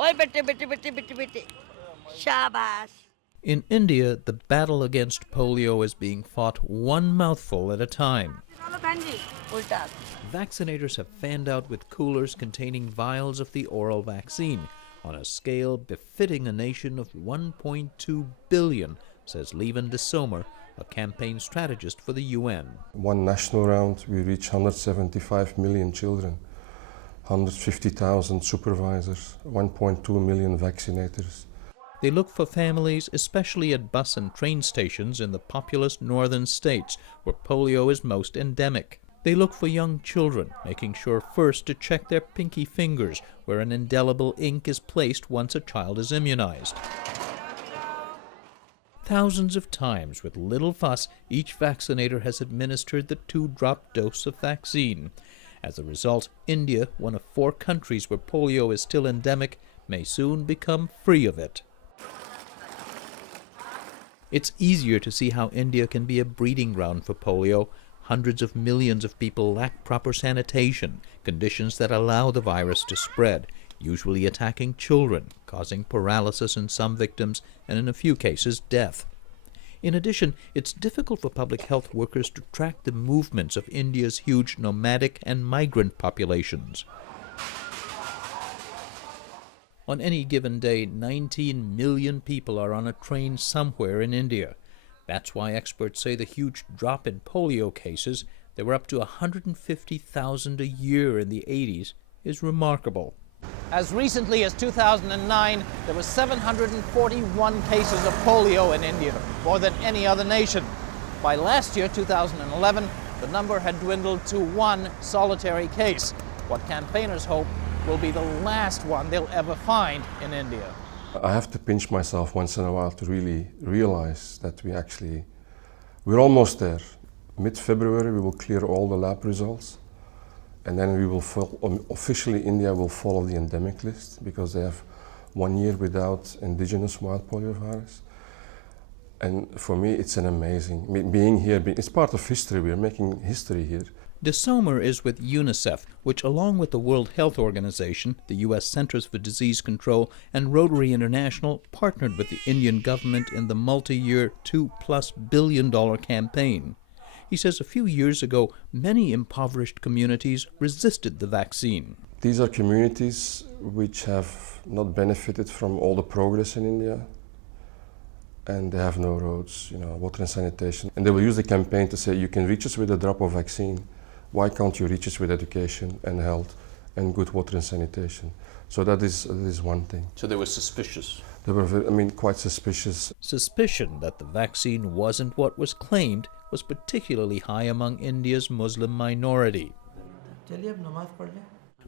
Oi, bitte, bitte, bitte, bitte, bitte. Shabash. In India, the battle against polio is being fought one mouthful at a time. Vaccinators have fanned out with coolers containing vials of the oral vaccine on a scale befitting a nation of 1.2 billion, says Fred de Sam, a campaign strategist for the UN. One national round, we reach 175 million children, 150,000 supervisors, 1.2 million vaccinators. They look for families, especially at bus and train stations in the populous northern states where polio is most endemic. They look for young children, making sure first to check their pinky fingers where an indelible ink is placed once a child is immunized. Thousands of times, with little fuss, each vaccinator has administered the 2-drop dose of vaccine. As a result, India, one of 4 countries where polio is still endemic, may soon become free of it. It's easier to see how India can be a breeding ground for polio. Hundreds of millions of people lack proper sanitation, conditions that allow the virus to spread, usually attacking children, causing paralysis in some victims and in a few cases death. In addition, it's difficult for public health workers to track the movements of India's huge nomadic and migrant populations. On any given day, 19 million people are on a train somewhere in India. That's why experts say the huge drop in polio cases, there were up to 150,000 a year in the 80s, is remarkable. As recently as 2009, there were 741 cases of polio in India, more than any other nation. By last year, 2011, the number had dwindled to 1 solitary case. What campaigners hope will be the last one they'll ever find in India. I have to pinch myself once in a while to really realize that we're almost there. Mid-February we will clear all the lab results, and then we will officially India will follow the endemic list because they have 1 year without indigenous wild poliovirus. And for me it's an amazing, being here, it's part of history, we're making history here. De Sam is with UNICEF, which along with the World Health Organization, the U.S. Centers for Disease Control, and Rotary International partnered with the Indian government in the multi-year $2+ billion campaign. He says a few years ago, many impoverished communities resisted the vaccine. These are communities which have not benefited from all the progress in India, and they have no roads, water and sanitation. And they will use the campaign to say, you can reach us with a drop of vaccine. Why can't you reach us with education and health and good water and sanitation? So that is one thing. So they were suspicious? They were, quite suspicious. Suspicion that the vaccine wasn't what was claimed was particularly high among India's Muslim minority.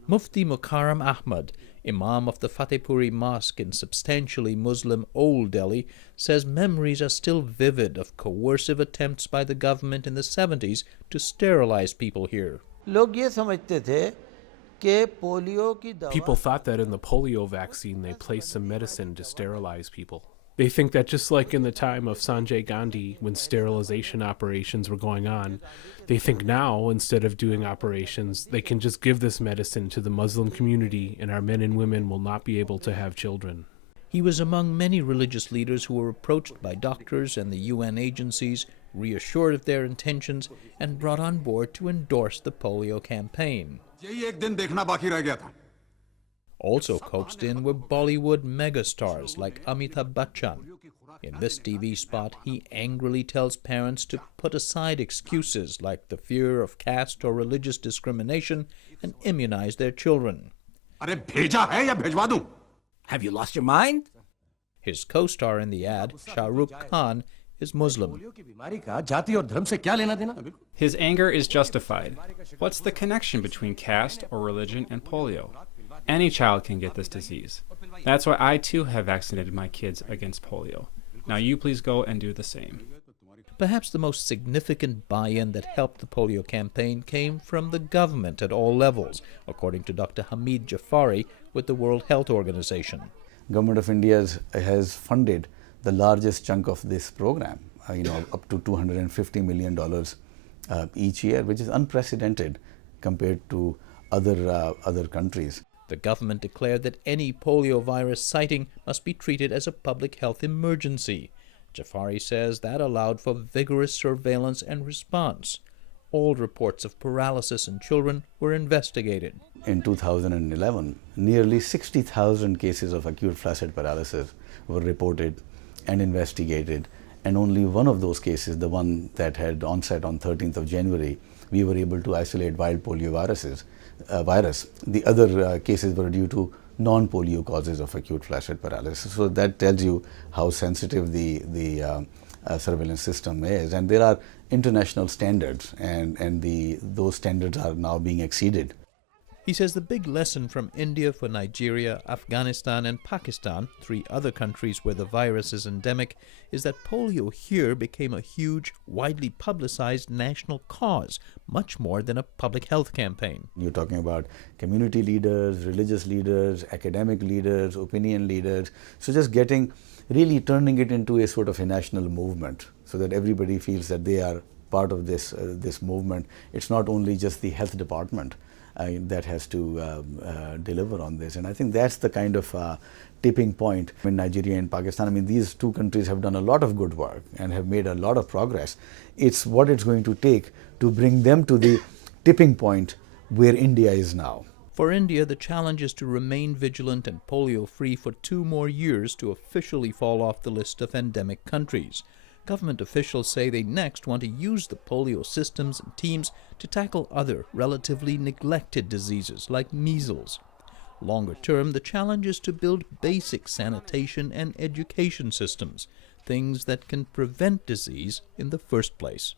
Mufti Mukarram Ahmad, Imam of the Fatehpuri Mosque in substantially Muslim Old Delhi, says memories are still vivid of coercive attempts by the government in the 70s to sterilize people here. People thought that in the polio vaccine they placed some medicine to sterilize people. They think that just like in the time of Sanjay Gandhi, when sterilization operations were going on, they think now, instead of doing operations, they can just give this medicine to the Muslim community and our men and women will not be able to have children. He was among many religious leaders who were approached by doctors and the UN agencies, reassured of their intentions, and brought on board to endorse the polio campaign. Also coaxed in were Bollywood megastars like Amitabh Bachchan. In this TV spot, he angrily tells parents to put aside excuses like the fear of caste or religious discrimination and immunize their children. Have you lost your mind? His co-star in the ad, Shah Rukh Khan, is Muslim. His anger is justified. What's the connection between caste or religion and polio? Any child can get this disease. That's why I too have vaccinated my kids against polio. Now you please go and do the same. Perhaps the most significant buy-in that helped the polio campaign came from the government at all levels, according to Dr. Hamid Jafari with the World Health Organization. Government of India has funded the largest chunk of this program, up to $250 million each year, which is unprecedented compared to other countries. The government declared that any polio virus sighting must be treated as a public health emergency. Jafari says that allowed for vigorous surveillance and response. All reports of paralysis in children were investigated. In 2011, nearly 60,000 cases of acute flaccid paralysis were reported and investigated, and only one of those cases, the one that had onset on 13th of January, we were able to isolate wild polio virus. The other cases were due to non-polio causes of acute flaccid paralysis. So that tells you how sensitive the surveillance system is, and there are international standards, and those standards are now being exceeded. He says the big lesson from India for Nigeria, Afghanistan, and Pakistan, 3 other countries where the virus is endemic, is that polio here became a huge, widely publicized national cause, much more than a public health campaign. You're talking about community leaders, religious leaders, academic leaders, opinion leaders. So just really turning it into a sort of a national movement so that everybody feels that they are part of this movement. It's not only just the health department that has to deliver on this. And I think that's the kind of tipping point in Nigeria and Pakistan. I mean, these 2 countries have done a lot of good work and have made a lot of progress. It's what it's going to take to bring them to the tipping point where India is now. For India, the challenge is to remain vigilant and polio-free for 2 more years to officially fall off the list of endemic countries. Government officials say they next want to use the polio systems and teams to tackle other relatively neglected diseases like measles. Longer term, the challenge is to build basic sanitation and education systems, things that can prevent disease in the first place.